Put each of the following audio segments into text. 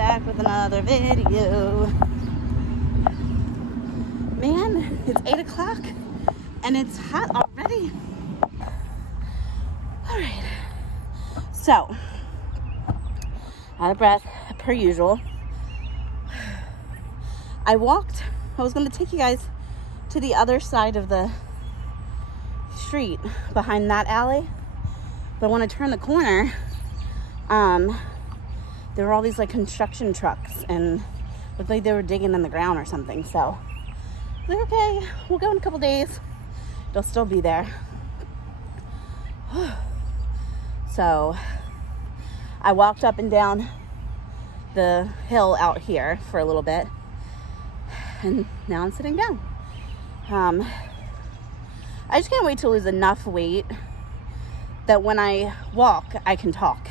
back with another video. Man, it's 8 o'clock and it's hot already. All right, so out of breath per usual. I was going to take you guys to the other side of the street behind that alley, but when I turned the corner, there were all these like construction trucks and looked like they were digging in the ground or something. So I was like, okay, we'll go in a couple days. They'll still be there. So I walked up and down the hill out here for a little bit, and now I'm sitting down. I just can't wait to lose enough weight that when I walk, I can talk.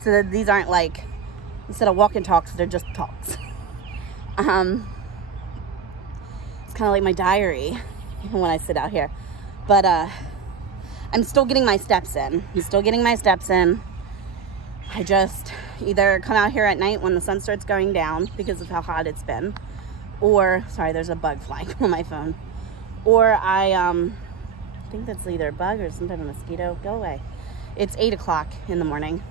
So that these aren't like, instead of walk and talks, they're just talks. It's kind of like my diary when I sit out here. But I'm still getting my steps in. I just either come out here at night when the sun starts going down because of how hot it's been. Or, sorry, there's a bug flying on my phone. Or I think that's either a bug or some type of mosquito. Go away. It's 8 o'clock in the morning.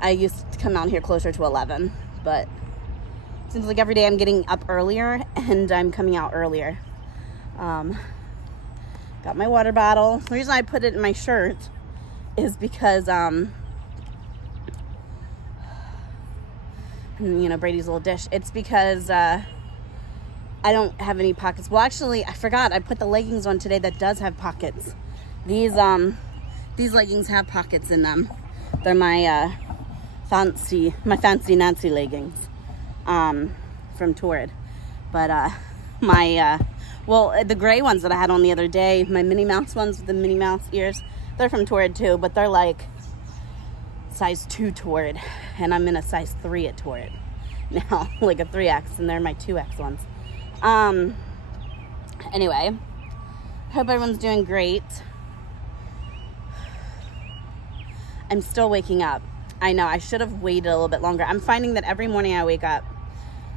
I used to come out here closer to 11, but it seems like every day I'm getting up earlier and I'm coming out earlier. Got my water bottle. The reason I put it in my shirt is because, you know, Brady's little dish. It's because I don't have any pockets. Well, actually, I forgot. I put the leggings on today that does have pockets. These leggings have pockets in them. They're my fancy Nancy leggings from Torrid. But well, the gray ones that I had on the other day, my Minnie Mouse ones with the Minnie Mouse ears, they're from Torrid too, but they're like size 2 Torrid, and I'm in a size 3 at Torrid now, like a 3X, and they're my 2X ones. Anyway, I hope everyone's doing great. I'm still waking up. I know, I should have waited a little bit longer. I'm finding that every morning I wake up,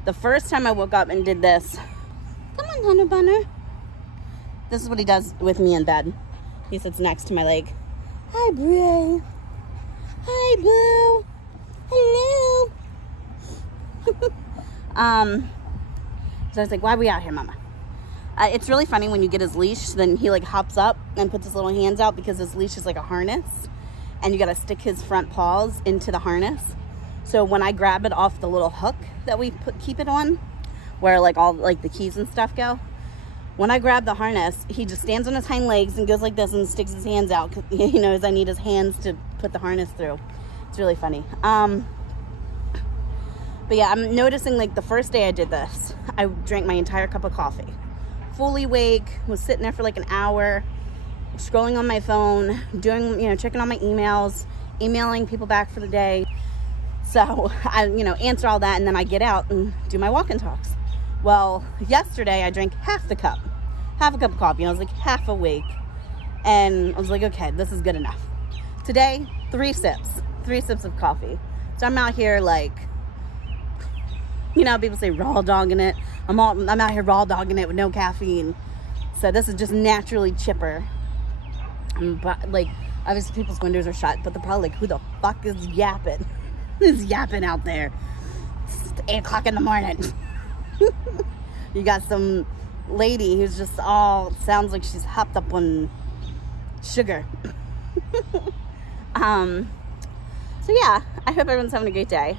the first time I woke up and did this, come on, Hunter Bunner. This is what he does with me in bed. He sits next to my leg. Hi, Boo. Hi, Boo. Hello. So I was like, why are we out here, Mama? It's really funny when you get his leash, then he like hops up and puts his little hands out because his leash is like a harness. And you got to stick his front paws into the harness. So when I grab it off the little hook that we keep it on, where like all like the keys and stuff go, when I grab the harness, he just stands on his hind legs and goes like this and sticks his hands out. He knows I need his hands to put the harness through. It's really funny. But yeah, I'm noticing like the first day I did this, I drank my entire cup of coffee. Fully awake, was sitting there for like an hour, scrolling on my phone, doing, you know, checking on my emails, emailing people back for the day. So I, you know, answer all that, and then I get out and do my walk and talks. Well, yesterday I drank half a cup of coffee, and I was like half awake, and I was like, okay, this is good enough. Today, 3 sips of coffee. So I'm out here like, you know, people say raw dogging it. I'm out here raw dogging it with no caffeine. So this is just naturally chipper. But like, obviously people's windows are shut, but they're probably like, who the fuck is yapping? Who's yapping out there? It's 8 o'clock in the morning. You got some lady who's just all sounds like she's hopped up on sugar. So yeah, I hope everyone's having a great day.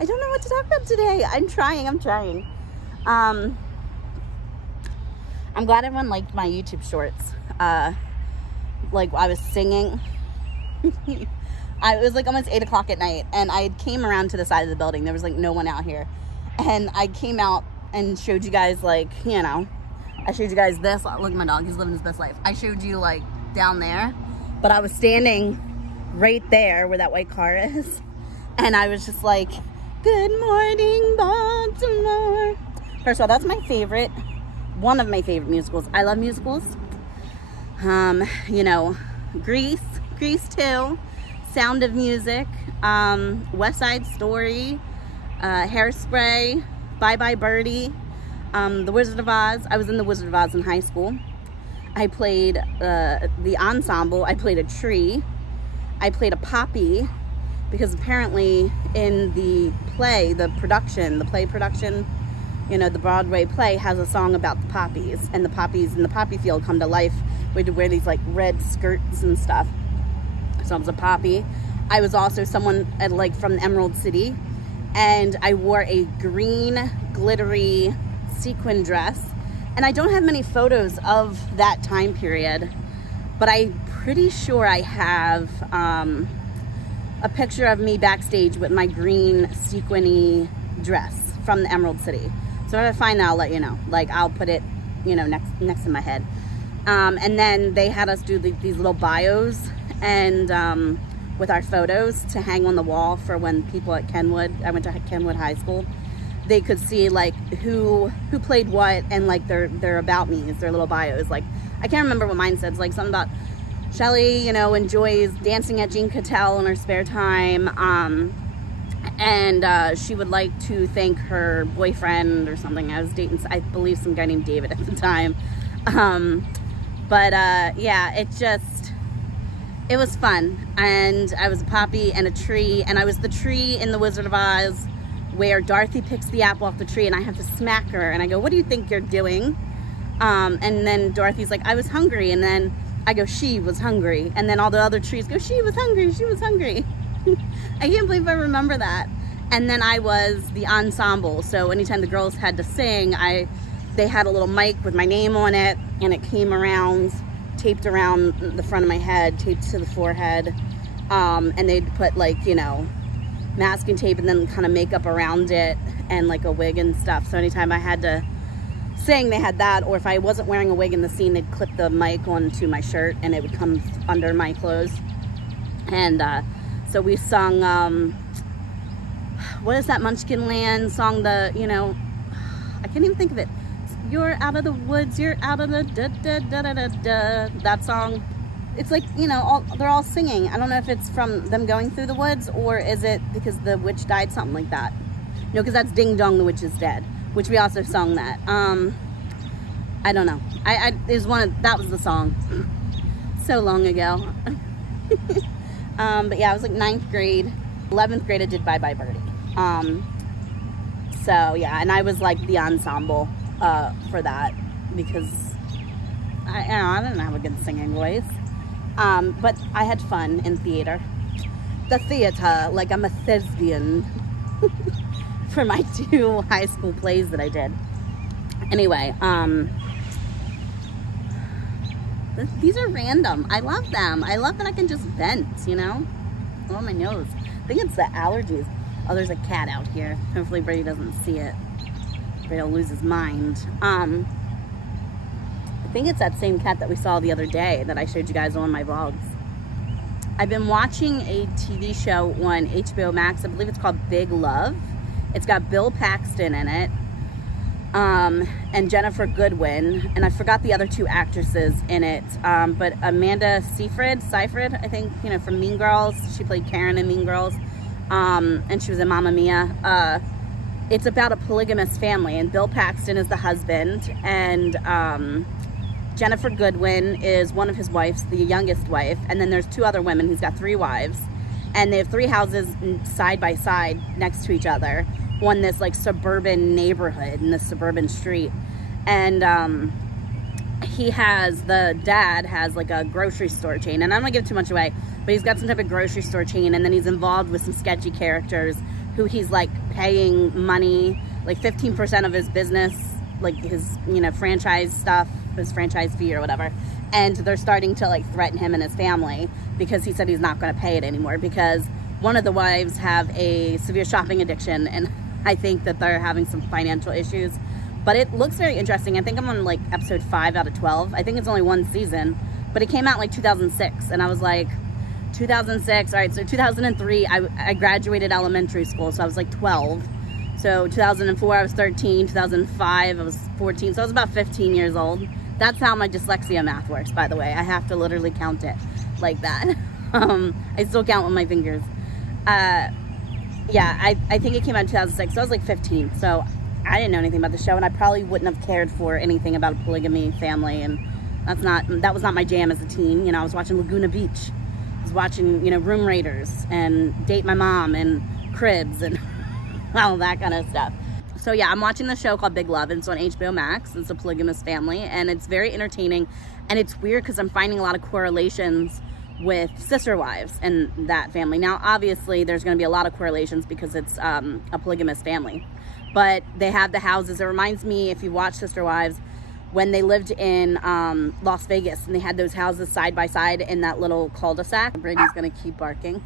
I don't know what to talk about today. I'm trying. I'm glad everyone liked my YouTube shorts. Like I was singing. It was like almost 8 o'clock at night, and I came around to the side of the building. There was like no one out here, and I came out and showed you guys, like, you know, I showed you guys this. Look at my dog, he's living his best life. I showed you like down there, but I was standing right there where that white car is, and I was just like, good morning Baltimore. First of all, that's my favorite, one of my favorite musicals. I love musicals. You know, Grease 2, Sound of Music, West Side Story, Hairspray, Bye Bye Birdie, The Wizard of Oz. I was in The Wizard of Oz in high school. I played the ensemble. I played a tree. I played a poppy, because apparently in the play, the play production, you know, the Broadway play has a song about the poppies, and the poppies in the poppy field come to life. We had to wear these like red skirts and stuff. So I was a poppy. I was also someone like from Emerald City, and I wore a green glittery sequin dress. And I don't have many photos of that time period, but I'm pretty sure I have a picture of me backstage with my green sequiny dress from the Emerald City. So if I find that, I'll let you know. Like, I'll put it, you know, next to my head. And then they had us do these little bios and with our photos to hang on the wall for when people at Kenwood, I went to Kenwood High School, they could see like who played what, and like their about me's, their little bios. Like, I can't remember what mine said. It's like something about Shelly, you know, enjoys dancing at Jean Cattell in her spare time, and she would like to thank her boyfriend or something. I was dating, I believe, some guy named David at the time. Yeah, it was fun. And I was a poppy and a tree, and I was the tree in The Wizard of Oz where Dorothy picks the apple off the tree and I have to smack her, and I go, "What do you think you're doing?" And then Dorothy's like, "I was hungry," and then I go, "She was hungry," and then all the other trees go, "She was hungry, she was hungry." I can't believe I remember that. And then I was the ensemble, so anytime the girls had to sing, they had a little mic with my name on it, and it came around, taped around the front of my head, taped to the forehead, and they'd put, like, you know, masking tape and then kind of makeup around it and like a wig and stuff. So anytime I had to sing, they had that, or if I wasn't wearing a wig in the scene, they'd clip the mic onto my shirt and it would come under my clothes. And so we sung, what is that Munchkin Land song, you know, I can't even think of it. You're out of the woods, you're out of the da-da-da-da-da-da, that song. It's like, you know, they're all singing. I don't know if it's from them going through the woods, or is it because the witch died, something like that. No, because that's Ding Dong, the Witch is Dead, which we also sung that. I don't know. That was the song. So long ago. But yeah, I was like 9th grade. 11th grade I did Bye Bye Birdie. So yeah, and I was like the ensemble for that, because I didn't have a good singing voice. But I had fun in theater. The theater, like I'm a thespian for my 2 high school plays that I did. Anyway, these are random. I love them. I love that I can just vent, you know? Oh, my nose. I think it's the allergies. Oh, there's a cat out here. Hopefully Brady doesn't see it. Brady will lose his mind. I think it's that same cat that we saw the other day that I showed you guys on my vlogs. I've been watching a TV show on HBO Max. I believe it's called Big Love. It's got Bill Paxton in it, and Jennifer Goodwin, and I forgot the other 2 actresses in it, but Amanda Seyfried, I think, you know, from Mean Girls. She played Karen in Mean Girls, and she was in Mamma Mia. It's about a polygamous family, and Bill Paxton is the husband, and Jennifer Goodwin is one of his wives, the youngest wife, and then there's 2 other women. He's got 3 wives, and they have 3 houses side by side next to each other on this like suburban neighborhood in this suburban street. And the dad has like a grocery store chain, and I'm not gonna give too much away, but he's got some type of grocery store chain, and then he's involved with some sketchy characters who he's like paying money, like 15% of his business, like his, you know, franchise stuff, his franchise fee or whatever, and they're starting to like threaten him and his family because he said he's not going to pay it anymore, because one of the wives have a severe shopping addiction, and I think that they're having some financial issues. But it looks very interesting. I think I'm on like episode 5 out of 12. I think it's only 1 season, but it came out in like 2006, and I was like, 2006, all right, so 2003 I graduated elementary school, so I was like 12. So 2004 I was 13, 2005 I was 14, so I was about 15 years old. That's how my dyslexia math works, by the way. I have to literally count it like that. I still count with my fingers. yeah, I think it came out in 2006, so I was like 15. So I didn't know anything about the show, and I probably wouldn't have cared for anything about a polygamy family, and that was not my jam as a teen. You know, I was watching Laguna Beach. I was watching, you know, Room Raiders and Date My Mom and Cribs and all that kind of stuff. So yeah, I'm watching the show called Big Love, and it's on HBO Max. It's a polygamous family, and it's very entertaining. And it's weird because I'm finding a lot of correlations with Sister Wives and that family. Now, obviously, there's going to be a lot of correlations because it's a polygamous family. But they have the houses. It reminds me, if you watch Sister Wives, when they lived in Las Vegas, and they had those houses side by side in that little cul-de-sac. Brady's going to keep barking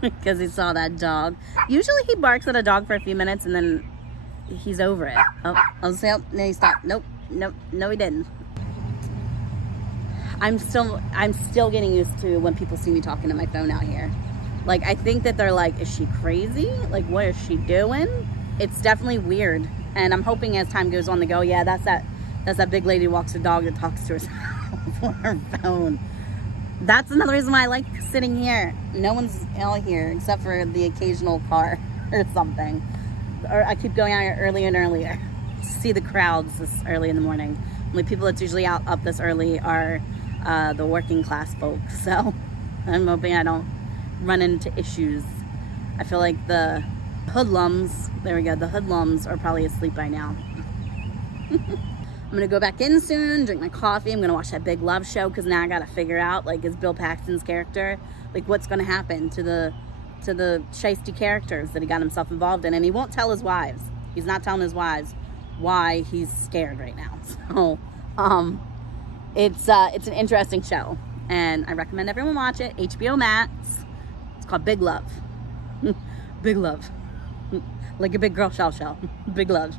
because he saw that dog. Usually he barks at a dog for a few minutes, and then he's over it. Oh, no, he stopped. Nope, no, he didn't. I'm still getting used to when people see me talking to my phone out here. Like, I think that they're like, is she crazy? Like, what is she doing? It's definitely weird. And I'm hoping as time goes on, they go, yeah, that's that big lady who walks a dog and talks to herself on her phone. That's another reason why I like sitting here. No one's out here except for the occasional car or something. Or I keep going out here earlier and earlier to see the crowds this early in the morning. Only people that's usually out up this early are the working class folks. So I'm hoping I don't run into issues. I feel like the hoodlums, there we go, the hoodlums are probably asleep by now. I'm gonna go back in soon, drink my coffee. I'm gonna watch that Big Love show because now I gotta figure out, like, is Bill Paxton's character, like, what's gonna happen to the shiesty characters that he got himself involved in. And he won't tell his wives. He's not telling his wives why he's scared right now. So it's an interesting show, and I recommend everyone watch it. HBO Max. It's called Big Love. Big Love. Like a big girl shell. Big Love.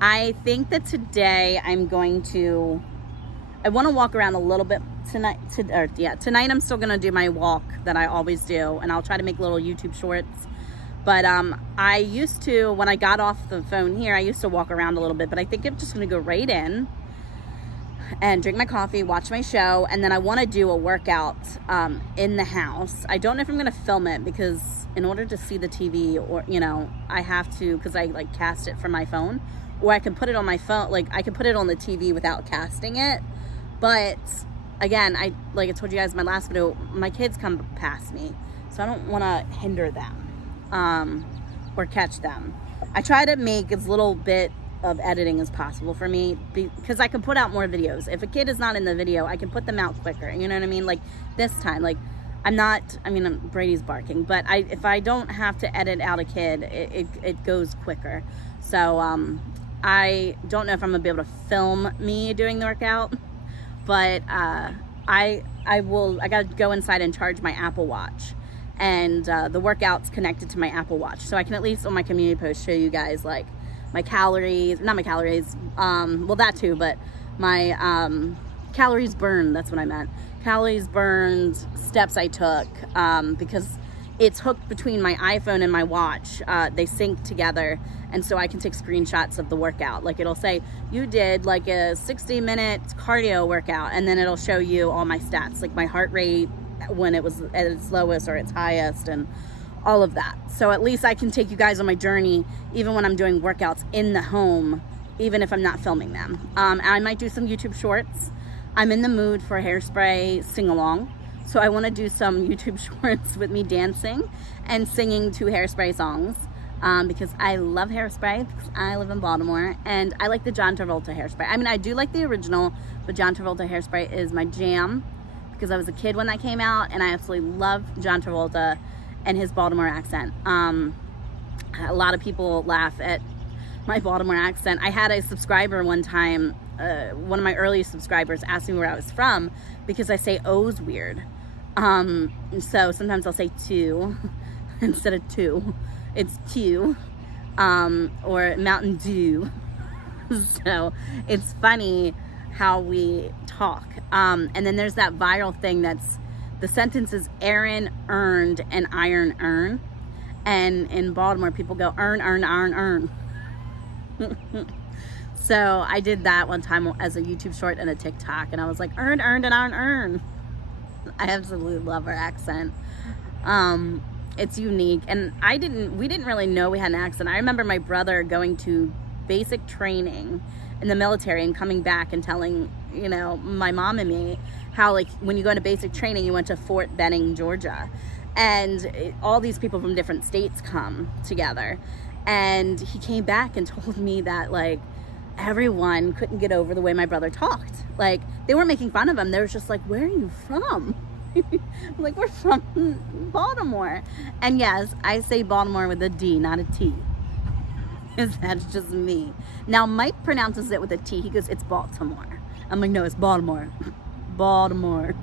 I think that today I want to walk around a little bit tonight. Tonight I'm still going to do my walk that I always do, and I'll try to make little YouTube shorts. But I used to, when I got off the phone here, I used to walk around a little bit, but I think I'm just going to go right in and drink my coffee, watch my show, and then I want to do a workout in the house. I don't know if I'm going to film it because in order to see the TV, or, you know, I have to, because I like cast it from my phone, or I can put it on my phone, like I can put it on the TV without casting it. But again, like I told you guys in my last video, my kids come past me, so I don't want to hinder them or catch them. I try to make as little bit of editing as possible for me because I can put out more videos. If a kid is not in the video, I can put them out quicker. You know what I mean? Like this time, like Brady's barking, but if I don't have to edit out a kid, it goes quicker. So I don't know if I'm gonna be able to film me doing the workout, but I gotta go inside and charge my Apple Watch, and the workout's connected to my Apple Watch, so I can at least on my community post show you guys like my calories, not my calories, well that too, but my calories burned, that's what I meant. Calories burned, steps I took, because it's hooked between my iPhone and my watch. They sync together, and so I can take screenshots of the workout. Like it'll say, you did like a 60-minute cardio workout, and then it'll show you all my stats, like my heart rate when it was at its lowest or its highest, and all of that. So at least I can take you guys on my journey, even when I'm doing workouts in the home, even if I'm not filming them. I might do some YouTube shorts. I'm in the mood for Hairspray sing-along. So I want to do some YouTube shorts with me dancing and singing to Hairspray songs, because I love Hairspray because I live in Baltimore, and I like the John Travolta Hairspray. I mean, I do like the original, but John Travolta Hairspray is my jam because I was a kid when that came out, and I absolutely love John Travolta and his Baltimore accent. A lot of people laugh at my Baltimore accent. I had a subscriber one time, one of my earliest subscribers, asked me where I was from because I say O's weird. So sometimes I'll say two instead of two. It's two, or Mountain Dew. So it's funny how we talk. And then there's that viral thing that's, the sentence is Aaron earned an iron earn. And in Baltimore, people go earn, earn, earn, earn. So I did that one time as a YouTube short and a TikTok, and I was like, earned, earned, and earn, earn. I absolutely love her accent. It's unique. And we didn't really know we had an accent. I remember my brother going to basic training in the military and coming back and telling, you know, my mom and me how, like, when you go into basic training, you went to Fort Benning, Georgia. And all these people from different states come together. And he came back and told me that, like, everyone couldn't get over the way my brother talked. Like, they weren't making fun of him. They were just like, where are you from? Like, we're from Baltimore. And yes, I say Baltimore with a D, not a T. Because that's just me. Now, Mike pronounces it with a T. He goes, it's Baltimore. I'm like, no, it's Baltimore. Baltimore.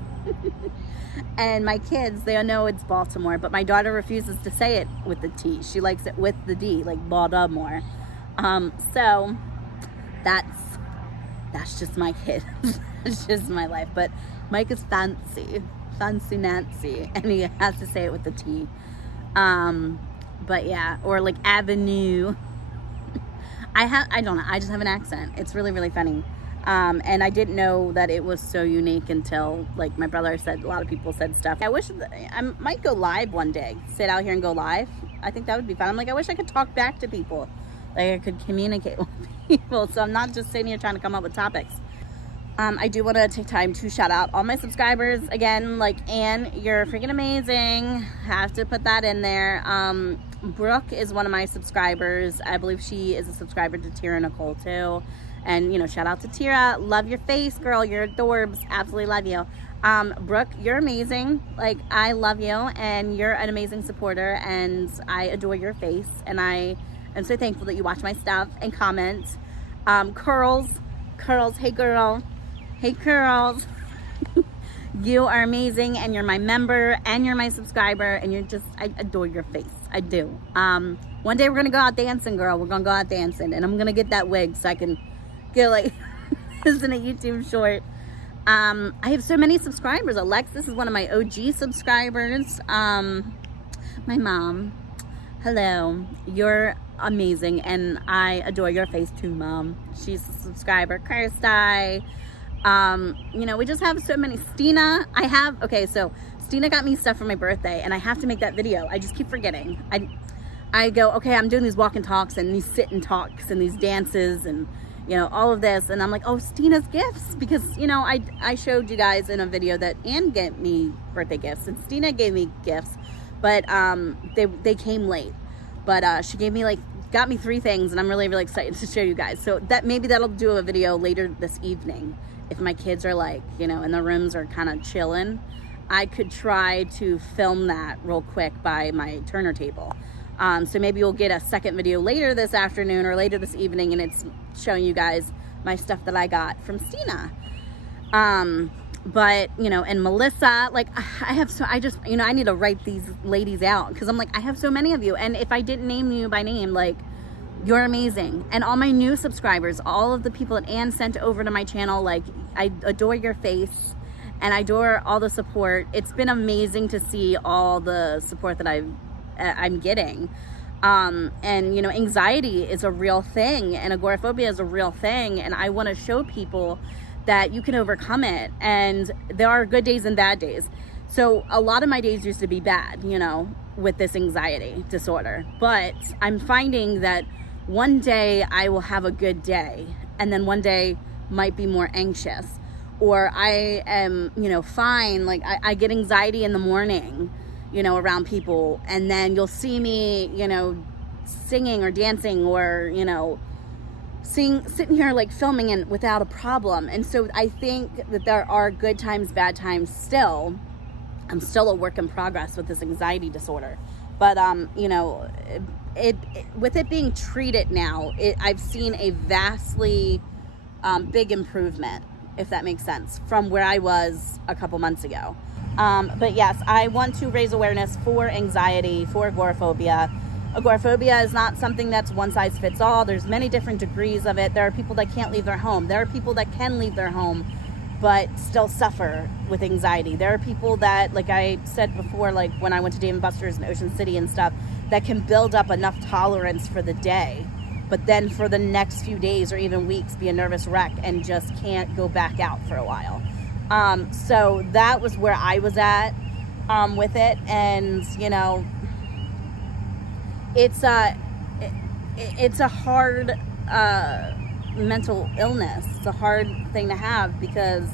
And my kids, they know it's Baltimore, but my daughter refuses to say it with the T. She likes it with the D, like Baltimore. So that's just my kid. It's just my life. But Mike is fancy Nancy, and he has to say it with the T. But yeah, or like Avenue. I don't know, I just have an accent. It's really, really funny. And I didn't know that it was so unique until, like, my brother said, a lot of people said stuff. I wish I might go live one day, sit out here and go live. I think that would be fun. I'm like, I wish I could talk back to people, like I could communicate with people. So I'm not just sitting here trying to come up with topics. I do want to take time to shout out all my subscribers again. Like, Anne, you're freaking amazing. Have to put that in there. Brooke is one of my subscribers. I believe she is a subscriber to Tira Nicole too. And, you know, shout out to Tira. Love your face, girl. You're adorbs. Absolutely love you. Brooke, you're amazing. Like, I love you, and you're an amazing supporter, and I adore your face, and I am so thankful that you watch my stuff and comment. Curls, hey girl. Hey curls. You are amazing, and you're my member, and you're my subscriber, and you're just, I adore your face. I do. One day we're gonna go out dancing, girl. We're gonna go out dancing, and I'm gonna get that wig so I can get, like, this in a YouTube short. I have so many subscribers. Alexis is one of my OG subscribers. My mom, hello, you're amazing, and I adore your face too, Mom. She's a subscriber. Kirsty, you know, we just have so many. Stina, okay, so Stina got me stuff for my birthday, and I have to make that video. I just keep forgetting. I go, okay, I'm doing these walk and talks and these sit and talks and these dances and, you know, all of this, and I'm like, oh, Stina's gifts, because, you know, I showed you guys in a video that Anne gave me birthday gifts, and Stina gave me gifts, but they came late, but she gave me, like, got me 3 things, and I'm really, really excited to show you guys. So that maybe that'll do a video later this evening if my kids are, like, you know, and the rooms are kind of chilling. I could try to film that real quick by my Turner table. So maybe you'll get a second video later this afternoon or later this evening, and it's showing you guys my stuff that I got from Stina. But, you know, and Melissa, like, I just, you know, I need to write these ladies out, because I'm like, I have so many of you, and if I didn't name you by name, like, you're amazing. And all my new subscribers, all of the people that Anne sent over to my channel, like, I adore your face, and I adore all the support. It's been amazing to see all the support that I'm getting. And, you know, anxiety is a real thing, and agoraphobia is a real thing, and I want to show people that you can overcome it, and there are good days and bad days. So a lot of my days used to be bad, you know, with this anxiety disorder, but I'm finding that one day I will have a good day, and then one day might be more anxious, or I am, you know, fine. Like, I get anxiety in the morning, you know, around people, and then you'll see me, you know, singing or dancing or, you know, sitting here like filming and without a problem. And so I think that there are good times, bad times still. I'm still a work in progress with this anxiety disorder, but you know, with it being treated now, I've seen a vastly big improvement, if that makes sense, from where I was a couple months ago. But yes, I want to raise awareness for anxiety, for agoraphobia. Agoraphobia is not something that's one size fits all. There's many different degrees of it. There are people that can't leave their home. There are people that can leave their home but still suffer with anxiety. There are people that, like I said before, like when I went to Dave & Buster's in Ocean City and stuff, that can build up enough tolerance for the day, but then for the next few days or even weeks be a nervous wreck and just can't go back out for a while. So that was where I was at with it. And, you know, it's a hard mental illness. It's a hard thing to have because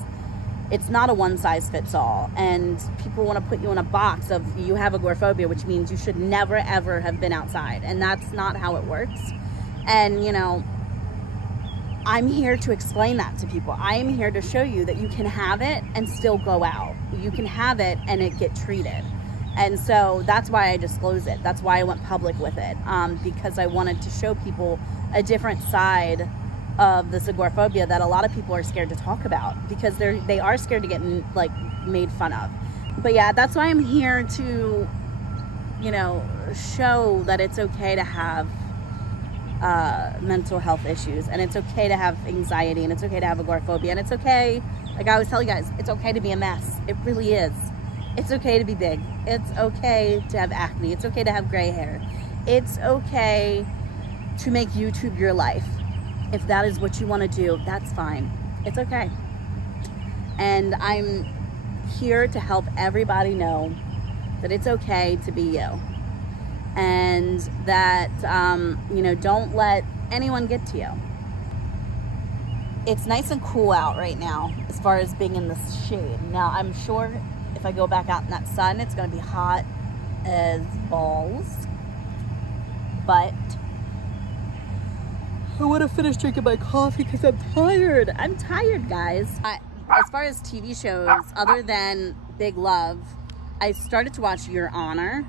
it's not a one size fits all, and people want to put you in a box of you have agoraphobia, which means you should never ever have been outside, and that's not how it works. And you know, I'm here to explain that to people. I am here to show you that you can have it and still go out. You can have it and it get treated. And so that's why I disclose it. That's why I went public with it, because I wanted to show people a different side of this agoraphobia that a lot of people are scared to talk about because they are scared to get like made fun of. But yeah, that's why I'm here to, you know, show that it's okay to have mental health issues, and it's okay to have anxiety, and it's okay to have agoraphobia, and it's okay, like I always tell you guys, it's okay to be a mess. It really is. It's okay to be big. It's okay to have acne. It's okay to have gray hair. It's okay to make YouTube your life. If that is what you want to do, that's fine. It's okay. And I'm here to help everybody know that it's okay to be you. And that, you know, don't let anyone get to you. It's nice and cool out right now as far as being in the shade. Now, I'm sure if I go back out in that sun, it's going to be hot as balls. But I want to finish drinking my coffee because I'm tired. I'm tired, guys. As far as TV shows, other than Big Love, I started to watch Your Honor.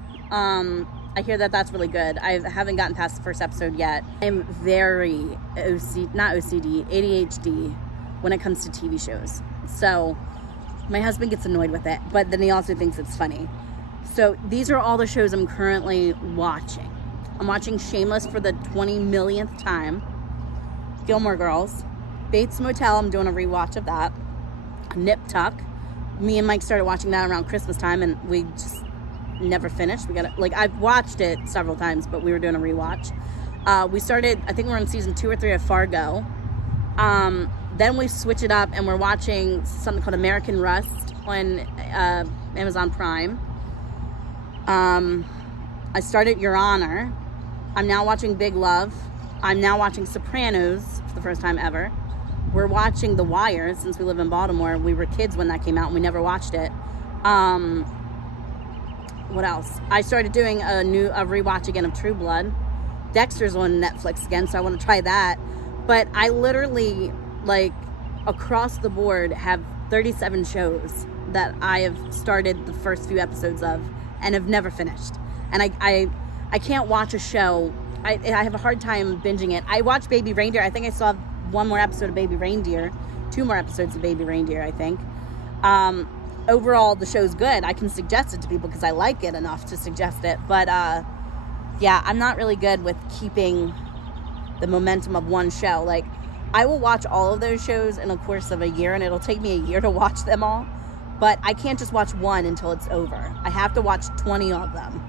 I hear that that's really good. I haven't gotten past the first episode yet. I'm very ADHD when it comes to TV shows. So my husband gets annoyed with it, but then he also thinks it's funny. So these are all the shows I'm currently watching. I'm watching Shameless for the 20 millionth time. Gilmore Girls. Bates Motel, I'm doing a rewatch of that. Nip Tuck. Me and Mike started watching that around Christmas time, and we just never finished. We got it. Like, I've watched it several times, but we were doing a rewatch. We started, I think we're on season 2 or 3 of Fargo. Then we switch it up and we're watching something called American Rust on Amazon Prime. I started Your Honor. I'm now watching Big Love. I'm now watching Sopranos for the first time ever. We're watching The Wire since we live in Baltimore. We were kids when that came out and we never watched it. What else? I started doing a rewatch again of True Blood. Dexter's on Netflix again, so I want to try that. But I literally, like, across the board have 37 shows that I have started the first few episodes of and have never finished. And I can't watch a show. I have a hard time binging it. I watched Baby Reindeer. I think I saw one more episode of Baby Reindeer. 2 more episodes of Baby Reindeer, I think. Overall, the show's good. I can suggest it to people because I like it enough to suggest it. But, yeah, I'm not really good with keeping the momentum of one show. Like, I will watch all of those shows in the course of a year, and it'll take me a year to watch them all. But I can't just watch one until it's over. I have to watch 20 of them.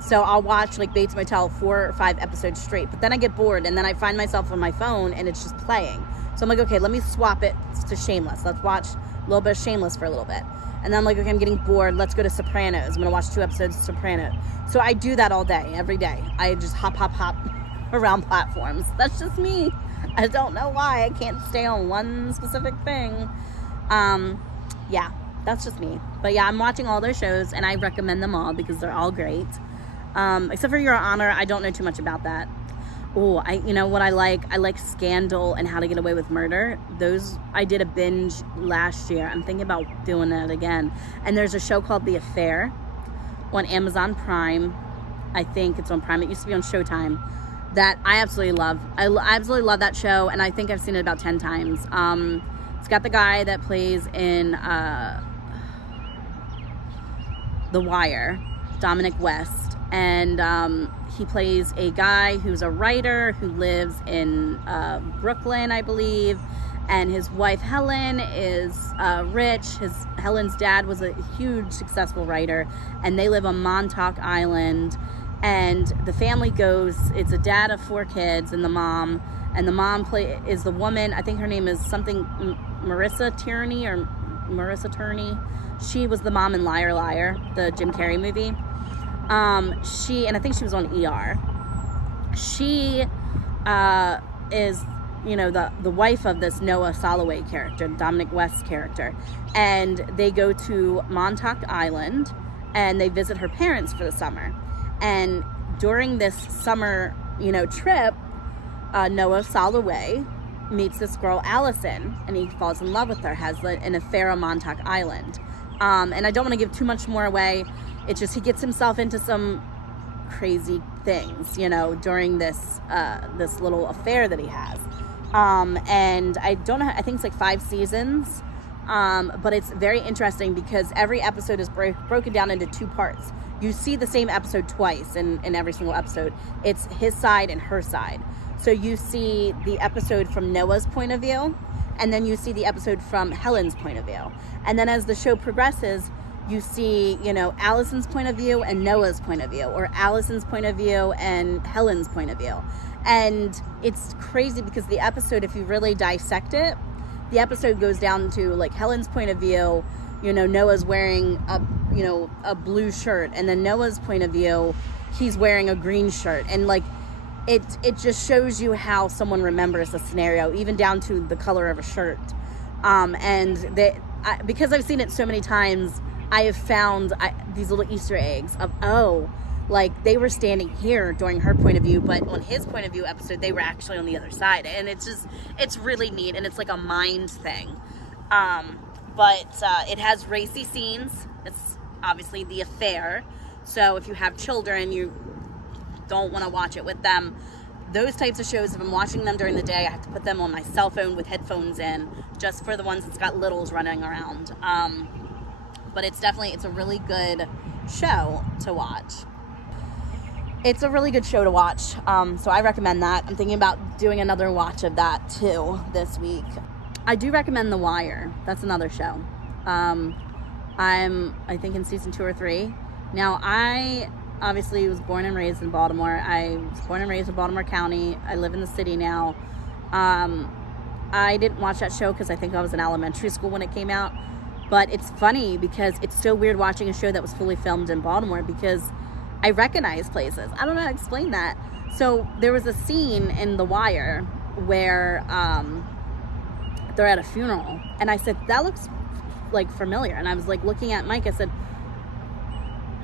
So I'll watch, like, Bates Motel 4 or 5 episodes straight. But then I get bored, and then I find myself on my phone, and it's just playing. So I'm like, okay, let me swap it to Shameless. Let's watch a little bit of Shameless for a little bit. And then I'm like, okay, I'm getting bored. Let's go to Sopranos. I'm going to watch 2 episodes of Sopranos. So I do that all day, every day. I just hop around platforms. That's just me. I don't know why I can't stay on one specific thing. Yeah, that's just me. But yeah, I'm watching all those shows, and I recommend them all because they're all great. Except for Your Honor, I don't know too much about that. Oh, you know what I like Scandal and How to Get Away with Murder. Those, I did a binge last year. I'm thinking about doing that again. And there's a show called The Affair on Amazon Prime. I think it's on Prime. It used to be on Showtime. That I absolutely love. I absolutely love that show, and I think I've seen it about 10 times. It's got the guy that plays in The Wire, Dominic West, and he plays a guy who's a writer who lives in Brooklyn, I believe, and his wife Helen is rich. Helen's dad was a huge successful writer, and they live on Montauk Island. And the family goes, it's a dad of 4 kids and the mom is the woman, I think her name is something, Marissa Tierney or Marissa Turney. She was the mom in Liar Liar, the Jim Carrey movie. And I think she was on ER. She is, you know, the wife of this Noah Soloway character, Dominic West's character, and they go to Montauk Island and they visit her parents for the summer. And during this summer, you know, trip, Noah Soloway meets this girl Allison, and he falls in love with her, has an affair on Montauk Island. And I don't want to give too much more away. It's just he gets himself into some crazy things, you know, during this this little affair that he has. And I don't know, I think it's like 5 seasons, but it's very interesting because every episode is broken down into 2 parts. You see the same episode twice in every single episode. It's his side and her side. So you see the episode from Noah's point of view, and then you see the episode from Helen's point of view. And then as the show progresses, you see, you know, Allison's point of view and Noah's point of view, or Allison's point of view and Helen's point of view. And it's crazy because the episode, if you really dissect it, the episode goes down to like Helen's point of view, you know, Noah's wearing a blue shirt, and then Noah's point of view, he's wearing a green shirt. And like, it just shows you how someone remembers a scenario, even down to the color of a shirt. And because I've seen it so many times, I have found these little Easter eggs of, oh, like they were standing here during her point of view, but on his point of view episode, they were actually on the other side. And it's really neat, and it's like a mind thing. But it has racy scenes. It's obviously the affair. So if you have children, you don't want to watch it with them. Those types of shows, if I'm watching them during the day, I have to put them on my cell phone with headphones in, just for the ones that's got littles running around. But it's a really good show to watch. It's a really good show to watch. So I recommend that. I'm thinking about doing another watch of that too this week. I do recommend The Wire. That's another show. I'm, I think, in season 2 or 3. Now, I obviously was born and raised in Baltimore. I was born and raised in Baltimore County. I live in the city now. I didn't watch that show because I think I was in elementary school when it came out. But it's funny because it's so weird watching a show that was fully filmed in Baltimore because I recognize places. I don't know how to explain that. So there was a scene in The Wire where they're at a funeral. And I said, that looks like familiar. And I was like looking at Mike. I said,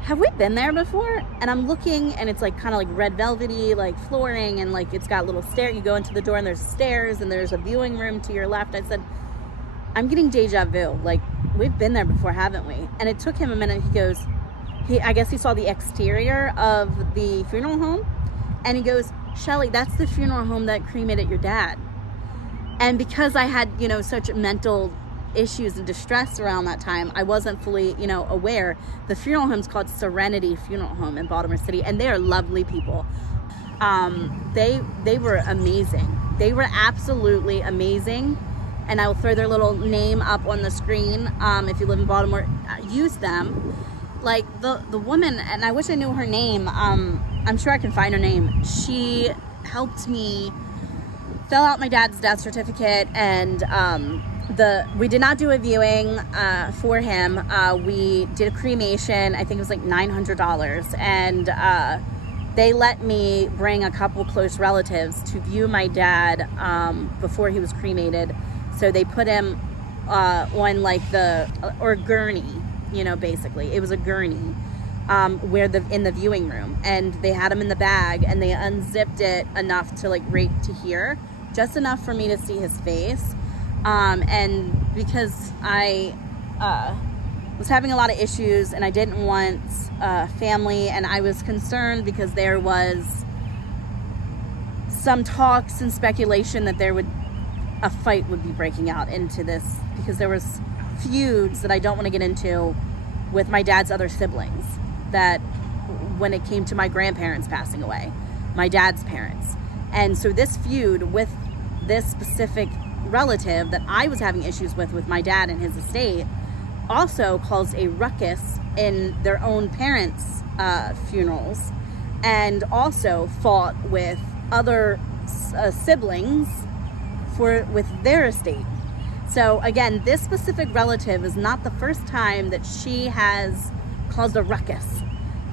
have we been there before? And I'm looking, and it's like kind of like red velvety, like flooring, and like it's got little stairs. You go into the door and there's stairs, and there's a viewing room to your left. I said, I'm getting deja vu. Like, we've been there before, haven't we? And it took him a minute. He goes, I guess he saw the exterior of the funeral home, and he goes, Shelly, that's the funeral home that cremated your dad. And because I had, you know, such mental issues and distress around that time, I wasn't fully, you know, aware. The funeral home's called Serenity Funeral Home in Baltimore City, and they are lovely people. They were amazing. They were absolutely amazing. And I will throw their little name up on the screen. If you live in Baltimore, use them. Like the woman, and I wish I knew her name. I'm sure I can find her name. She helped me fill out my dad's death certificate, and we did not do a viewing for him. We did a cremation. I think it was like $900, and they let me bring a couple close relatives to view my dad before he was cremated. So they put him on like or gurney, you know, basically it was a gurney in the viewing room, and they had him in the bag, and they unzipped it enough to like right to here, just enough for me to see his face. And because I was having a lot of issues, and I didn't want family, and I was concerned because there was some talks and speculation that a fight would be breaking out into this, because there was feuds that I don't want to get into with my dad's other siblings, that when it came to my grandparents passing away, my dad's parents. And so this feud with this specific relative that I was having issues with my dad and his estate, also caused a ruckus in their own parents' funerals, and also fought with other siblings with their estate. So again, this specific relative is not the first time that she has caused a ruckus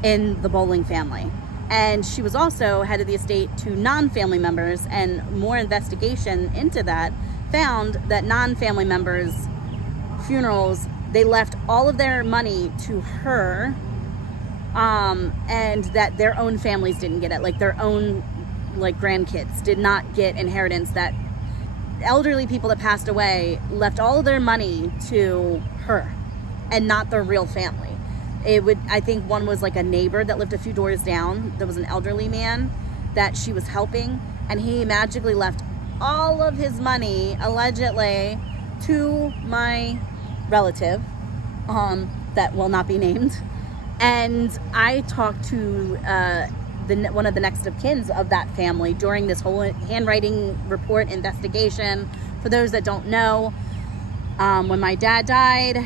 in the Bowling family. And she was also head of the estate to non-family members, and more investigation into that found that non-family members' funerals, they left all of their money to her, and that their own families didn't get it, like their own grandkids did not get inheritance. That elderly people that passed away left all of their money to her and not their real family. I think one was like a neighbor that lived a few doors down. There was an elderly man that she was helping, and he magically left all of his money, allegedly, to my relative, that will not be named. And I talked to one of the next of kins of that family during this whole handwriting report investigation. For those that don't know, when my dad died,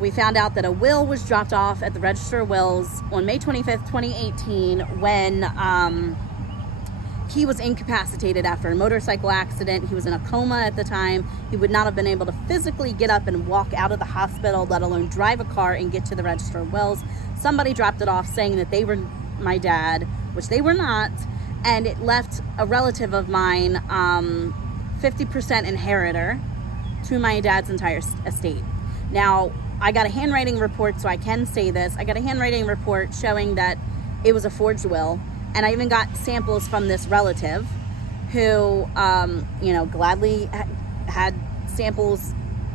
we found out that a will was dropped off at the Register of Wills on May 25th, 2018, when he was incapacitated after a motorcycle accident. He was in a coma at the time. He would not have been able to physically get up and walk out of the hospital, let alone drive a car and get to the Register of Wills. Somebody dropped it off saying that they were my dad, which they were not, and it left a relative of mine 50% inheritor to my dad's entire estate. Now, I got a handwriting report, so I can say this. I got a handwriting report showing that it was a forged will, and I even got samples from this relative who, you know, gladly had samples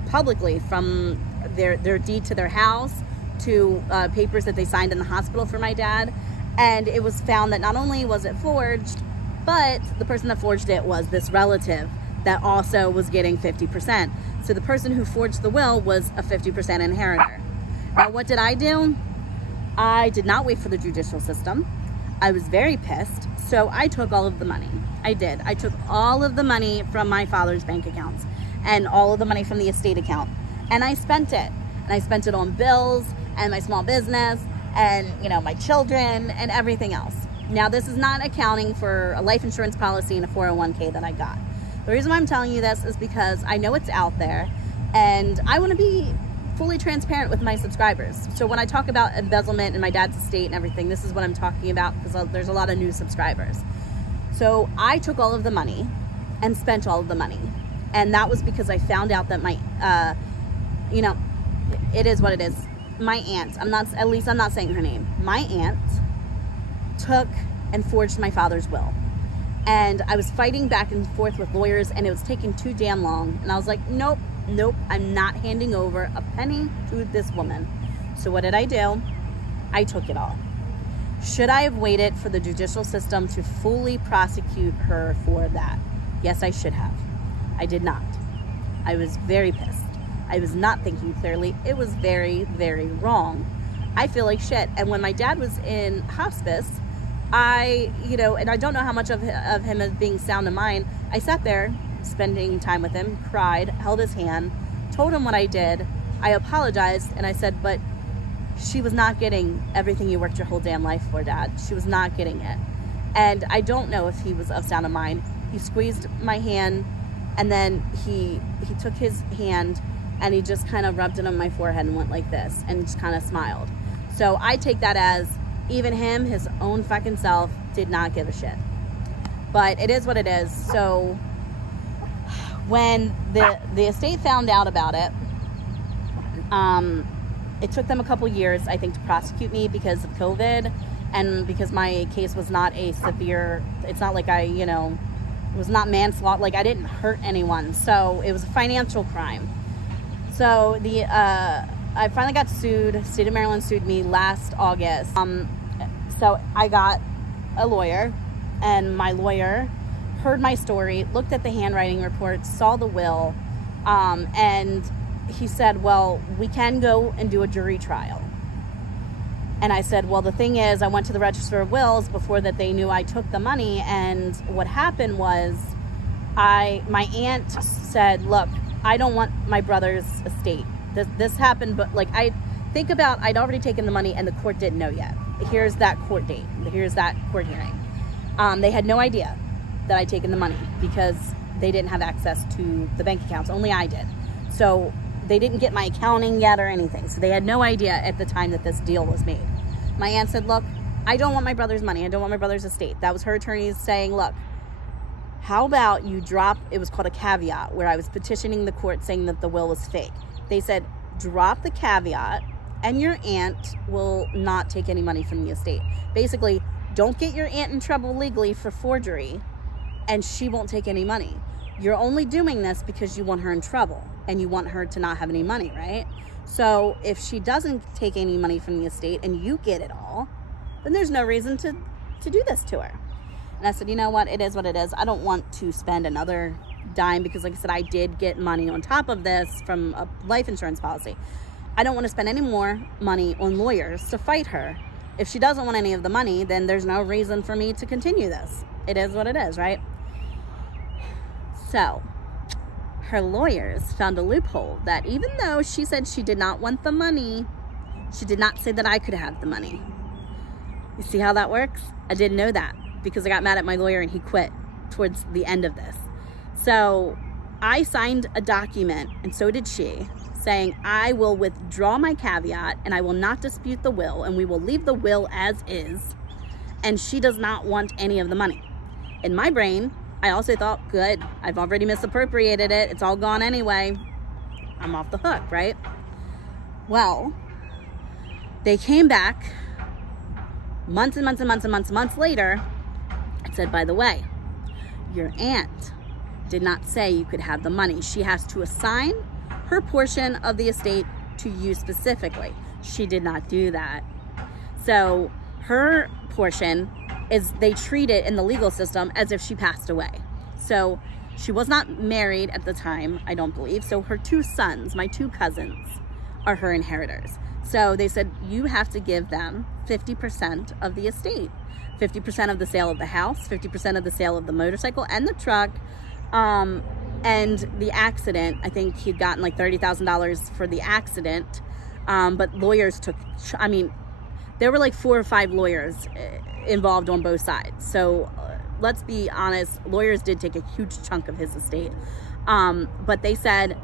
publicly from their deed to their house to papers that they signed in the hospital for my dad. And it was found that not only was it forged, but the person that forged it was this relative that also was getting 50%. So the person who forged the will was a 50% inheritor. Now, what did I do? I did not wait for the judicial system. I was very pissed, so I took all of the money. I did. I took all of the money from my father's bank accounts and all of the money from the estate account, and I spent it. And I spent it on bills and my small business and, you know, my children and everything else. Now, this is not accounting for a life insurance policy and a 401k that I got. The reason why I'm telling you this is because I know it's out there, and I want to be fully transparent with my subscribers. So when I talk about embezzlement and my dad's estate and everything, this is what I'm talking about, because there's a lot of new subscribers. So I took all of the money and spent all of the money, and that was because I found out that my, you know, it is what it is. My aunt, I'm not saying her name. My aunt took and forged my father's will. And I was fighting back and forth with lawyers, and it was taking too damn long. And I was like, nope, I'm not handing over a penny to this woman. So what did I do? I took it all. Should I have waited for the judicial system to fully prosecute her for that? Yes, I should have. I did not. I was very pissed. I was not thinking clearly. It was very, very wrong. I feel like shit. And when my dad was in hospice, you know, and I don't know how much of him as being sound of mind, I sat there spending time with him, cried, held his hand, told him what I did. I apologized, and I said, but she was not getting everything you worked your whole damn life for, Dad. She was not getting it. And I don't know if he was of sound of mind. He squeezed my hand, and then he took his hand and he just kind of rubbed it on my forehead and went like this and just kind of smiled. So I take that as even him, his own fucking self, did not give a shit. But it is what it is. So when the estate found out about it, it took them a couple years, I think, to prosecute me because of COVID, and because my case was not a severe, it's not like I, you know, it was not manslaughter, like I didn't hurt anyone. So it was a financial crime. So I finally got sued. State of Maryland sued me last August. So I got a lawyer, and my lawyer heard my story, looked at the handwriting report, saw the will, and he said, well, we can go and do a jury trial. And I said, well, the thing is, I went to the Register of Wills before that they knew I took the money, and what happened was my aunt said, look, I don't want my brother's estate. This happened, but like I'd already taken the money and the court didn't know yet. Here's that court date. Here's that court hearing. They had no idea that I'd taken the money because they didn't have access to the bank accounts. Only I did. So they didn't get my accounting yet or anything. So they had no idea at the time that this deal was made. My aunt said, look, I don't want my brother's money. I don't want my brother's estate. That was her attorneys saying, look, how about you drop, it was called a caveat, where I was petitioning the court saying that the will was fake. They said, drop the caveat and your aunt will not take any money from the estate. Basically, don't get your aunt in trouble legally for forgery and she won't take any money. You're only doing this because you want her in trouble and you want her to not have any money, right? So if she doesn't take any money from the estate and you get it all, then there's no reason to do this to her. And I said, you know what? It is what it is. I don't want to spend another dime because, like I said, I did get money on top of this from a life insurance policy. I don't want to spend any more money on lawyers to fight her. If she doesn't want any of the money, then there's no reason for me to continue this. It is what it is, right? So her lawyers found a loophole that even though she said she did not want the money, she did not say that I could have the money. You see how that works? I didn't know that because I got mad at my lawyer and he quit towards the end of this. So I signed a document, and so did she, saying I will withdraw my caveat and I will not dispute the will and we will leave the will as is, and she does not want any of the money. In my brain, I also thought, good, I've already misappropriated it. It's all gone anyway. I'm off the hook, right? Well, they came back months and months and months and months and months later and said, by the way, your aunt did not say you could have the money. She has to assign her portion of the estate to you specifically. She did not do that. So her portion is, they treat it in the legal system as if she passed away. So she was not married at the time, I don't believe. So her two sons, my two cousins, are her inheritors. So they said, you have to give them 50% of the estate. 50% of the sale of the house, 50% of the sale of the motorcycle and the truck, and the accident. I think he'd gotten like $30,000 for the accident, but lawyers took, I mean, there were like 4 or 5 lawyers involved on both sides. So let's be honest, lawyers did take a huge chunk of his estate. But they said,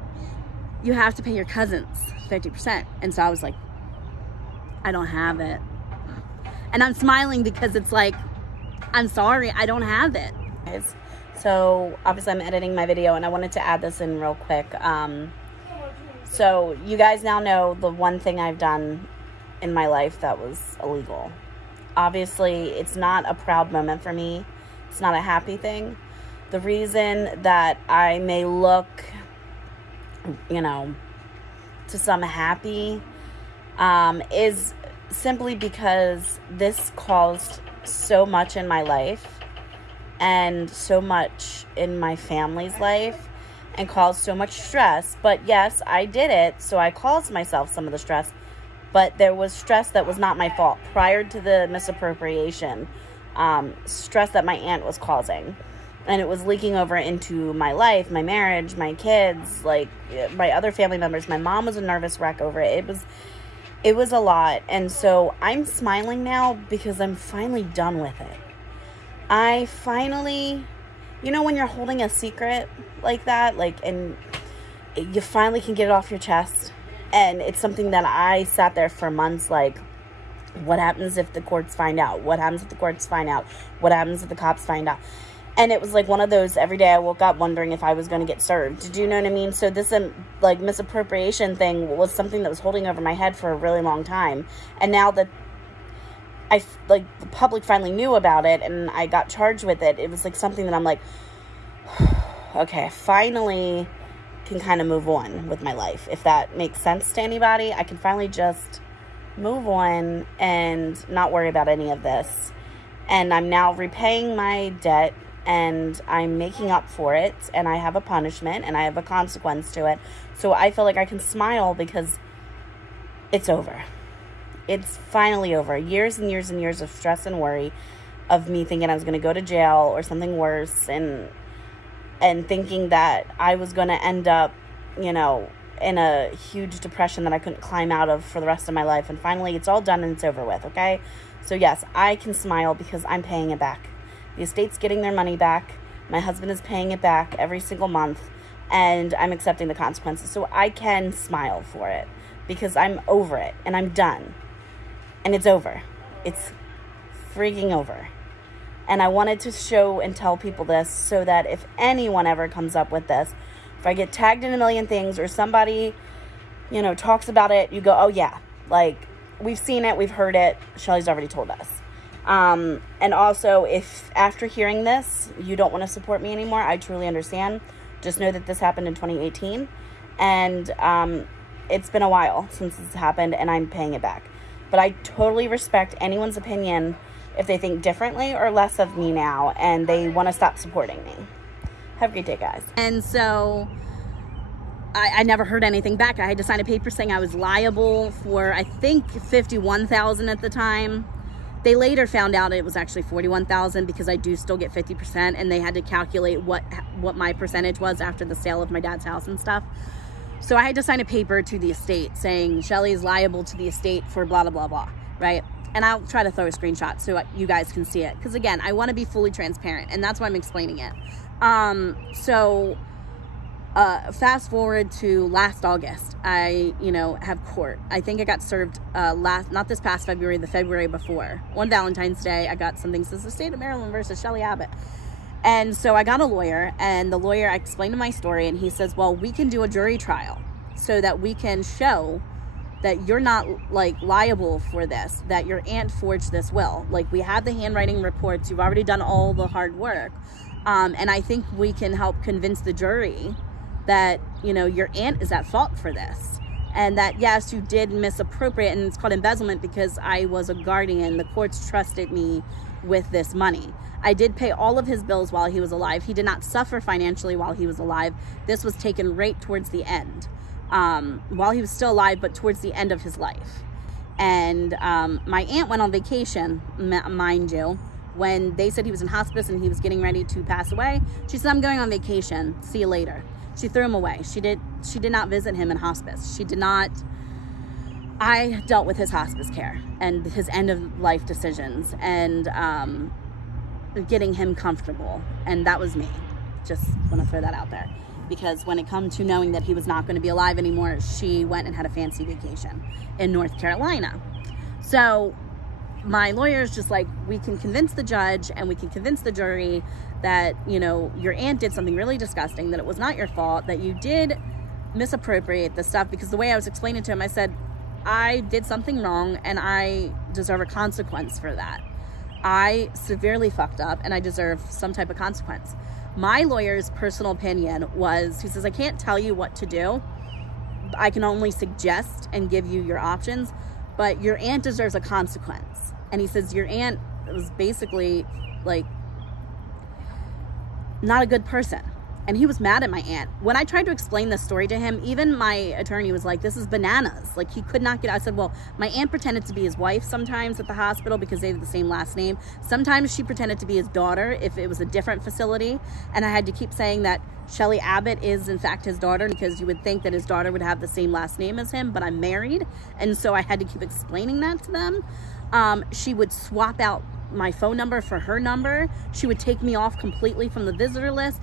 you have to pay your cousins 50%. And so I was like, I don't have it. And I'm smiling because it's like, I'm sorry, I don't have it. So obviously I'm editing my video and I wanted to add this in real quick. So you guys now know the one thing I've done in my life that was illegal. Obviously, it's not a proud moment for me. It's not a happy thing. The reason that I may look, you know, to some happy is simply because this caused so much in my life and so much in my family's life and caused so much stress. But yes, I did it, so I caused myself some of the stress. But there was stress that was not my fault prior to the misappropriation, stress that my aunt was causing. And it was leaking over into my life, my marriage, my kids, like my other family members. My mom was a nervous wreck over it. It was a lot. And so I'm smiling now because I'm finally done with it. I finally, you know, when you're holding a secret like that, like, and you finally can get it off your chest. And it's something that I sat there for months, like, what happens if the courts find out? What happens if the courts find out? What happens if the cops find out? And it was like one of those, every day I woke up wondering if I was going to get served. Do you know what I mean? So this, like, misappropriation thing was something that was holding over my head for a really long time. And now that the public finally knew about it and I got charged with it, it was like something that I'm like, okay, I finally can kind of move on with my life. If that makes sense to anybody, I can finally just move on and not worry about any of this. And I'm now repaying my debt and I'm making up for it, and I have a punishment and I have a consequence to it. So I feel like I can smile because it's over. It's finally over. Years and years and years of stress and worry of me thinking I was going to go to jail or something worse, and thinking that I was going to end up, you know, in a huge depression that I couldn't climb out of for the rest of my life. And finally, it's all done and it's over with, okay? So yes, I can smile because I'm paying it back. The estate's getting their money back. My husband is paying it back every single month, and I'm accepting the consequences. So I can smile for it because I'm over it and I'm done. And it's over. It's freaking over. And I wanted to show and tell people this so that if anyone ever comes up with this, if I get tagged in a million things or somebody, you know, talks about it, you go, oh yeah, like, we've seen it, we've heard it, Shelly's already told us. And also, if after hearing this, you don't want to support me anymore, I truly understand. Just know that this happened in 2018, and it's been a while since this happened, and I'm paying it back. But I totally respect anyone's opinion if they think differently or less of me now, and they want to stop supporting me. Have a great day, guys. And so I never heard anything back. I had to sign a paper saying I was liable for, I think, $51,000 at the time. They later found out it was actually $41,000 because I do still get 50%, and they had to calculate what my percentage was after the sale of my dad's house and stuff. So I had to sign a paper to the estate saying Shelly is liable to the estate for blah, blah, blah, blah, right? And I'll try to throw a screenshot so you guys can see it. Because again, I want to be fully transparent, and that's why I'm explaining it. Fast forward to last August, I, have court. I think I got served not this past February, the February before. On Valentine's Day, I got something that says the state of Maryland versus Shelly Abbott. And so I got a lawyer, and the lawyer, I explained to my story, and he says, well, we can do a jury trial so that we can show that you're not, like, liable for this, that your aunt forged this will. Like, we have the handwriting reports. You've already done all the hard work. And I think we can help convince the jury that, your aunt is at fault for this. And that, yes, you did misappropriate, and it's called embezzlement because I was a guardian. The courts trusted me with this money. I did pay all of his bills while he was alive. He did not suffer financially while he was alive. This was taken right towards the end, while he was still alive, but towards the end of his life. And my aunt went on vacation, mind you, when they said he was in hospice and he was getting ready to pass away. She said, I'm going on vacation. See you later. She threw him away. She did not visit him in hospice. She did not. I dealt with his hospice care and his end of life decisions and getting him comfortable. And that was me. Just want to throw that out there. Because when it come to knowing that he was not going to be alive anymore, she went and had a fancy vacation in North Carolina. So my lawyer's just like, we can convince the judge and we can convince the jury that, your aunt did something really disgusting, that it was not your fault, that you did misappropriate the stuff. Because the way I was explaining to him, I said, I did something wrong and I deserve a consequence for that. I severely fucked up and I deserve some type of consequence. My lawyer's personal opinion was, he says, I can't tell you what to do. I can only suggest and give you your options, but your aunt deserves a consequence. And he says, your aunt was basically like not a good person. And he was mad at my aunt. When I tried to explain this story to him, even my attorney was like, this is bananas. Like, he could not get, I said, well, my aunt pretended to be his wife sometimes at the hospital because they have the same last name. Sometimes she pretended to be his daughter if it was a different facility. And I had to keep saying that Shelly Abbott is in fact his daughter, because you would think that his daughter would have the same last name as him, but I'm married. And so I had to keep explaining that to them. She would swap out my phone number for her number. She would take me off completely from the visitor list.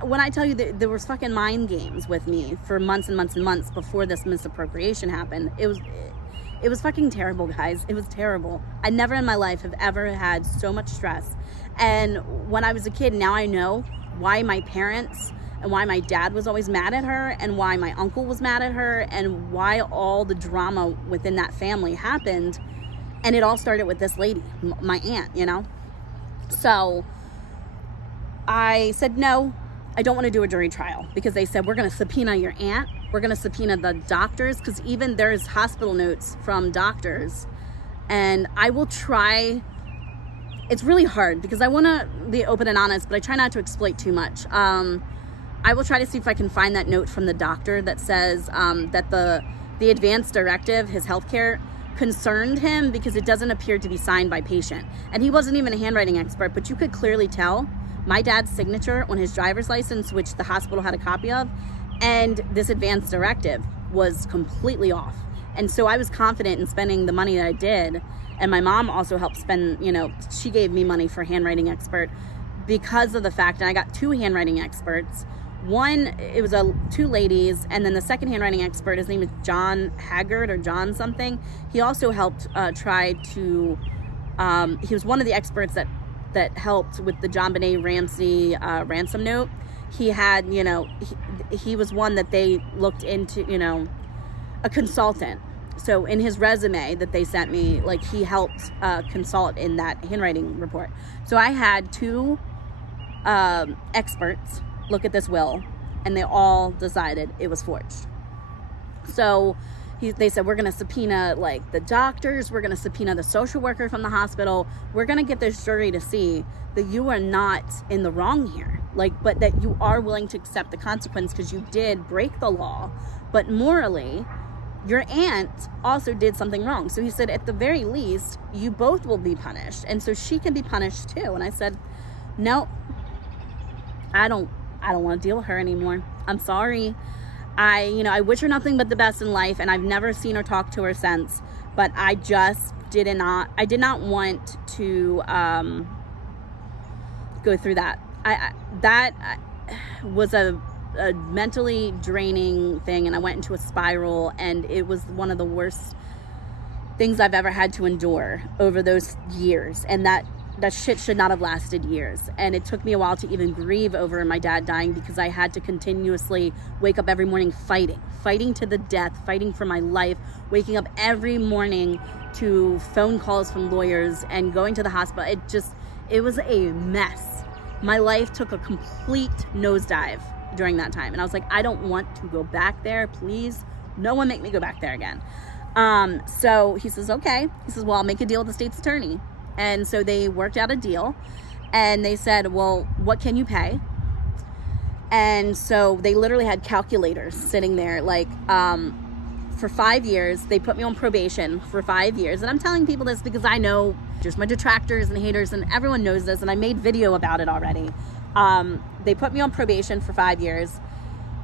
When I tell you that there was fucking mind games with me for months and months and months before this misappropriation happened, it was fucking terrible, guys. It was terrible. I never in my life have ever had so much stress. And when I was a kid, now I know why my parents and why my dad was always mad at her and why my uncle was mad at her and why all the drama within that family happened. And it all started with this lady, my aunt, So I said, no, I don't want to do a jury trial, because they said, we're going to subpoena your aunt. We're going to subpoena the doctors, because even there's hospital notes from doctors. And I will try. It's really hard because I want to be open and honest, but I try not to exploit too much. I will try to see if I can find that note from the doctor that says that the advance directive, his healthcare, concerned him because it doesn't appear to be signed by patient. And he wasn't even a handwriting expert, but you could clearly tell my dad's signature on his driver's license, which the hospital had a copy of, and this advance directive was completely off. And so I was confident in spending the money that I did. And my mom also helped spend, she gave me money for handwriting expert because of the fact, and I got 2 handwriting experts. One, it was 2 ladies, and then the second handwriting expert, his name is John Haggard or John something. He also helped try to He was one of the experts that helped with the JonBenet Ramsey ransom note. He had, you know, he was one that they looked into, you know, a consultant. So in his resume that they sent me, like, he helped consult in that handwriting report. So I had 2 experts look at this will, and they all decided it was forged. So they said, we're going to subpoena, like, the doctors, we're going to subpoena the social worker from the hospital, we're going to get this jury to see that you are not in the wrong here, like, but that you are willing to accept the consequence because you did break the law, but morally your aunt also did something wrong. So he said, at the very least, you both will be punished, and so she can be punished too. And I said, no, I don't want to deal with her anymore. I'm sorry. I wish her nothing but the best in life, and I've never seen her, talk to her since, but I just did not want to go through that. That was a mentally draining thing, and I went into a spiral, and it was one of the worst things I've ever had to endure over those years, and that shit should not have lasted years. And it took me a while to even grieve over my dad dying, because I had to continuously wake up every morning fighting to the death, fighting for my life, waking up every morning to phone calls from lawyers and going to the hospital. It was a mess. My life took a complete nosedive during that time, and I was like, I don't want to go back there. Please, no one make me go back there again. So he says, okay. He says, well, I'll make a deal with the state's attorney. And so they worked out a deal, and they said, well, what can you pay? And so they literally had calculators sitting there, like, for 5 years. They put me on probation for 5 years. And I'm telling people this because I know there's my detractors and haters, and everyone knows this, and I made video about it already. They put me on probation for 5 years.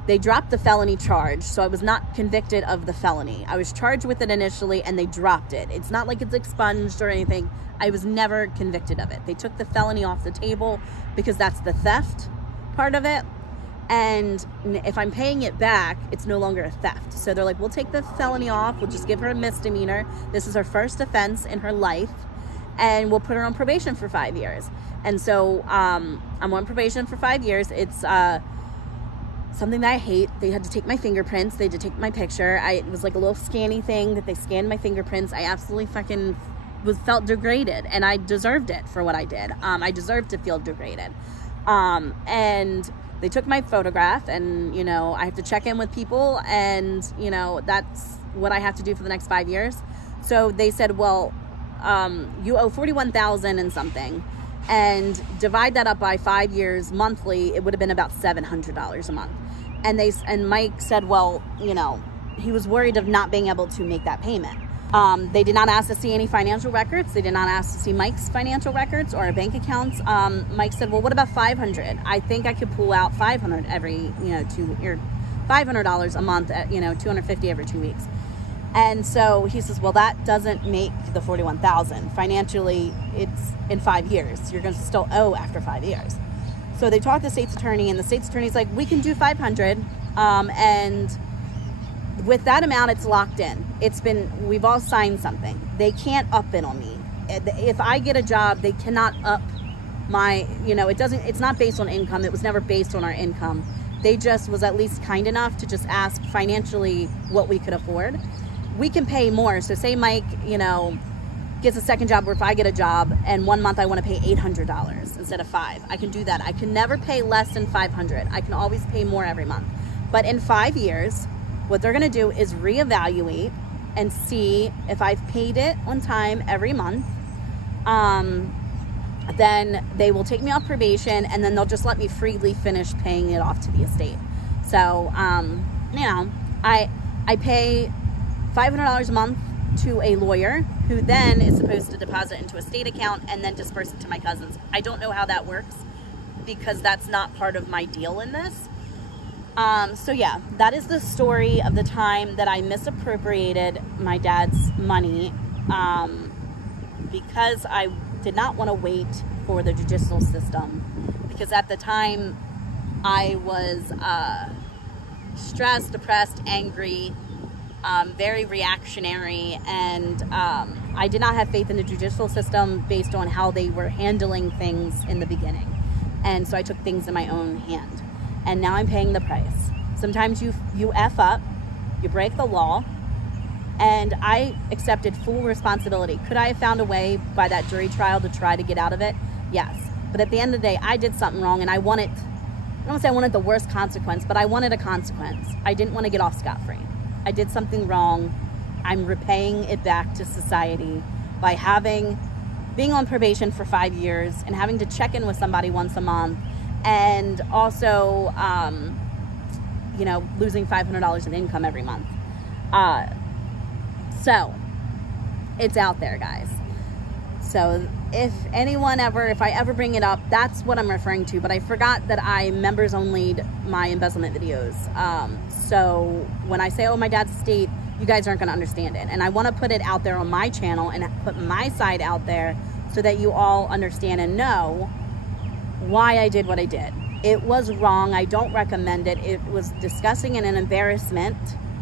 They dropped the felony charge, so I was not convicted of the felony. I was charged with it initially, and they dropped it. It's not like it's expunged or anything. I was never convicted of it. They took the felony off the table because that's the theft part of it. And if I'm paying it back, it's no longer a theft. So they're like, we'll take the felony off. We'll just give her a misdemeanor. This is her first offense in her life, and we'll put her on probation for 5 years. And so I'm on probation for 5 years. It's something that I hate. They had to take my fingerprints. They had to take my picture. It was like a little scanny thing that they scanned my fingerprints. I absolutely fucking felt degraded, and I deserved it for what I did. I deserved to feel degraded. And they took my photograph, and, you know, I have to check in with people, and, you know, that's what I have to do for the next 5 years. So they said, well, you owe $41,000 and something, and divide that up by 5 years monthly, it would have been about $700 a month. And Mike said, well, you know, he was worried of not being able to make that payment. They did not ask to see any financial records. They did not ask to see Mike's financial records or bank accounts. Mike said, well, what about $500? I think I could pull out $500 every, you know, $500 a month at, you know, $250 every 2 weeks. And so he says, well, that doesn't make the $41,000. Financially, it's in 5 years. You're going to still owe after 5 years. So they talked to the state's attorney, and the state's attorney's like, we can do $500. And with that amount, it's locked in. We've all signed something. They can't up it on me. If I get a job, they cannot up my, you know, it's not based on income. It was never based on our income. They just was at least kind enough to just ask financially what we could afford. We can pay more. So say Mike, you know, gets a second job, or if I get a job and 1 month I want to pay $800 instead of $500, I can do that. I can never pay less than $500. I can always pay more every month. But in 5 years, what they're going to do is reevaluate and see if I've paid it on time every month. Then they will take me off probation, and then they'll just let me freely finish paying it off to the estate. So, you know, I pay $500 a month to a lawyer, who then is supposed to deposit into a state account and then disperse it to my cousins. I don't know how that works, because that's not part of my deal in this. So yeah, that is the story of the time that I misappropriated my dad's money, because I did not want to wait for the judicial system, because at the time I was stressed, depressed, angry, very reactionary, and I did not have faith in the judicial system based on how they were handling things in the beginning. And so I took things in my own hand. And now I'm paying the price. Sometimes you F up, you break the law, and I accepted full responsibility. Could I have found a way by that jury trial to try to get out of it? Yes. But at the end of the day, I did something wrong, and I don't want to say I wanted the worst consequence, but I wanted a consequence. I didn't want to get off scot-free. I did something wrong. I'm repaying it back to society by being on probation for 5 years and having to check in with somebody once a month, and also, you know, losing $500 in income every month. So it's out there, guys. So if I ever bring it up, that's what I'm referring to. But I forgot that I members only my embezzlement videos. So when I say, oh, my dad's estate, you guys aren't going to understand it. And I want to put it out there on my channel and put my side out there so that you all understand and know why I did what I did. It was wrong. I don't recommend it. It was disgusting and an embarrassment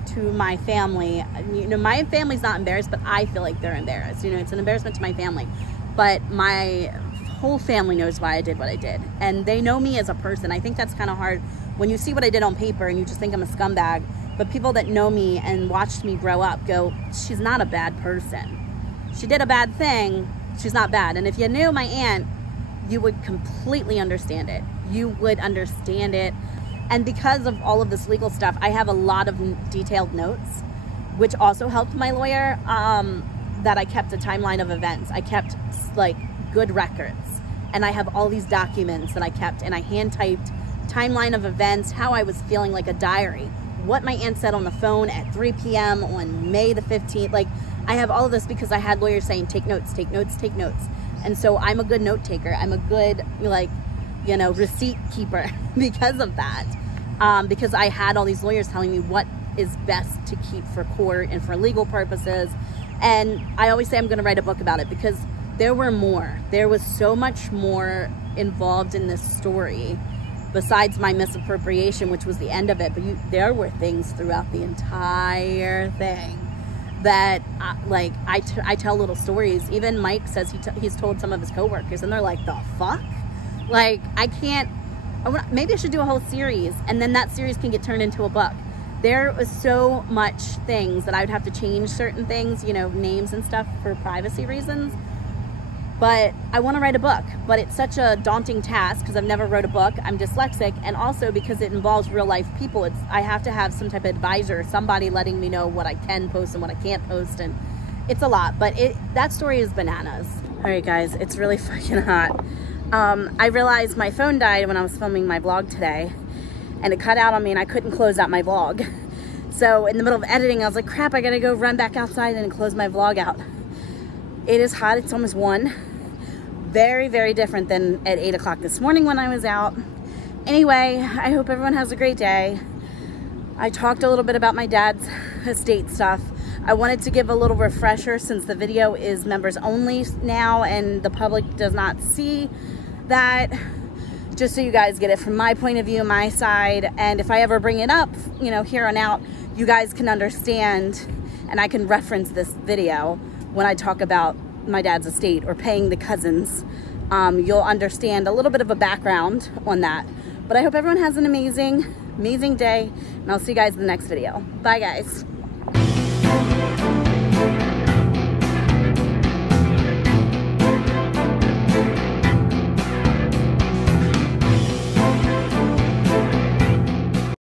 to my family. You know, my family's not embarrassed, but I feel like they're embarrassed. You know, it's an embarrassment to my family. But my whole family knows why I did what I did. And they know me as a person. I think that's kind of hard when you see what I did on paper and you just think I'm a scumbag. But people that know me and watched me grow up go, she's not a bad person. She did a bad thing. She's not bad. And if you knew my aunt, you would completely understand it. You would understand it. And because of all of this legal stuff, I have a lot of detailed notes, which also helped my lawyer, that I kept a timeline of events. I kept like good records, and I have all these documents that I kept, and I hand typed timeline of events, how I was feeling, like a diary, what my aunt said on the phone at 3 p.m. on May the 15th. Like, I have all of this because I had lawyers saying, take notes, take notes, take notes. And so I'm a good note taker. I'm a good, like, you know, receipt keeper because of that. Because I had all these lawyers telling me what is best to keep for court and for legal purposes. And I always say I'm going to write a book about it because there were more. There was so much more involved in this story besides my misappropriation, which was the end of it. But there were things throughout the entire thing that, like, I tell little stories. Even Mike says he's told some of his coworkers, and they're like, the fuck? Like, maybe I should do a whole series, and then that series can get turned into a book. There was so much things that I would have to change certain things, you know, names and stuff for privacy reasons. But I want to write a book, but it's such a daunting task because I've never wrote a book. I'm dyslexic, and also because it involves real life people. I have to have some type of advisor, somebody letting me know what I can post and what I can't post, and it's a lot. But that story is bananas. All right, guys, it's really fucking hot. I realized my phone died when I was filming my vlog today, and it cut out on me and I couldn't close out my vlog. So in the middle of editing, I was like, crap, I gotta go run back outside and close my vlog out. It is hot, it's almost 1. Very, very different than at 8 o'clock this morning when I was out. Anyway, I hope everyone has a great day. I talked a little bit about my dad's estate stuff. I wanted to give a little refresher since the video is members only now and the public does not see that, just so you guys get it from my point of view, my side. And if I ever bring it up, you know, here on out, you guys can understand, and I can reference this video when I talk about my dad's estate or paying the cousins. You'll understand a little bit of a background on that. But I hope everyone has an amazing day, and I'll see you guys in the next video. Bye, guys.